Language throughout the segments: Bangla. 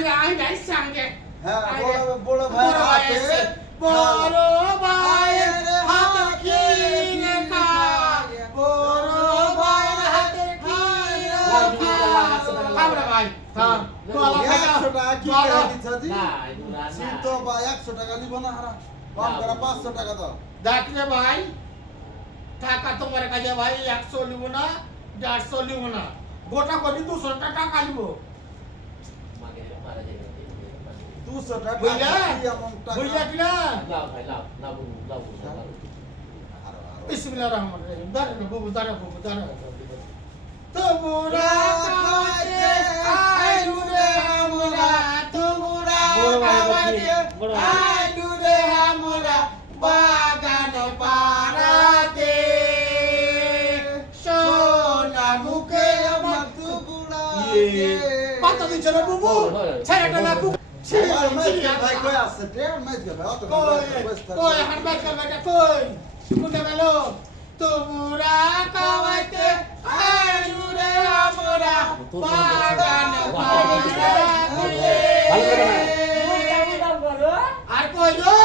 নাই সঙ্গে হ্যাঁ বড় ভাই আছে বড় ভাইয়ের হাতে কিনে খা বড় ভাইয়ের হাতে কিনে খা ভাই হ্যাঁ তো আল্লাহ 100 টাকা কি করে দিছ জি না এগুলা না সিন তো ভাই 100 টাকা নিব না হারা কম করে 500 টাকা দাও দেখলে ভাই টাকা তোমার কাছে ভাই 100 লিব না 150 লিব না গোটা কোটি 200 টাকা লিব মাকে মারা যাবে 200 টাকা বুঝলা কি এমন টাকা বুঝলা কি না লাভ ভাই লাভ লাভ লাভ বিসমিল্লাহির রহমানির রহিম দাঁড়া বাবু দাঁড়া তোমরা খাওয়াতে আইনু রে আমরা তোমরা খাওয়াতে আইনু রে আমরা বাগান পাড়াতে সোনা মুখে আমার পাতা দিচ্ছে না বুবু ছেলেটা না বুবু ভাই কই আছে ট্রেন মাইজ ভাই অত কই হার বাইকাল বেটা কই কোনটা গেল তোমরা খাওয়াতে আইনু রে আমরা বাগান পাড়াতে আর কই গো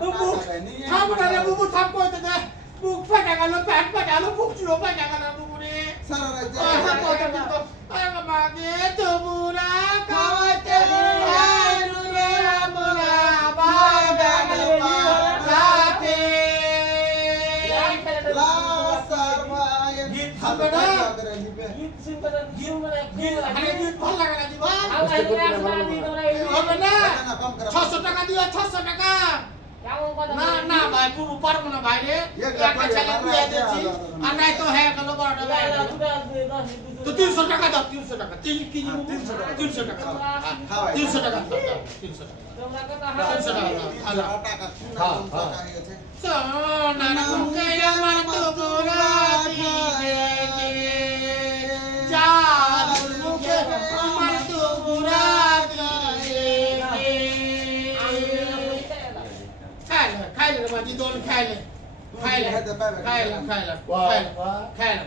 বুবু থামড়া রে বুবু থাম কইতে দে বুক ফাটা গেল পেট ফাটা গেল বুক চুলো ফাটা গেল বুবু রে সারা রাত আরে মাগে তোমরা খাওয়াতে আইনু রে আমরা বাগান পাড়াতে লাসার ভাই গীত হাতে শুনবে না? করে নিবে আরে গীত ভালো লাগে না দিবা হবে না না কম করে 600 টাকা দিও 600 টাকা না না ভাই বুবু পারবো না ভাই রে একটা ছেলে দিয়ে দিয়েছি আর নাই তো হ্যাঁ গেল 12 টাকা তো 300 টাকা দাও 300 টাকা 3 কেজি বুবু 300 টাকা দাও 300 টাকা দাও 300 টাকা টাকা টাকা হয়ে গেছে সোনা মুখে আমার তোমরা দিয়ে জাদু মুখে আমার তোমরা দিয়ে খাইলে মাঝি দোল খাইলে খাইলে খাইলে খাইলে খাইলে খাইলে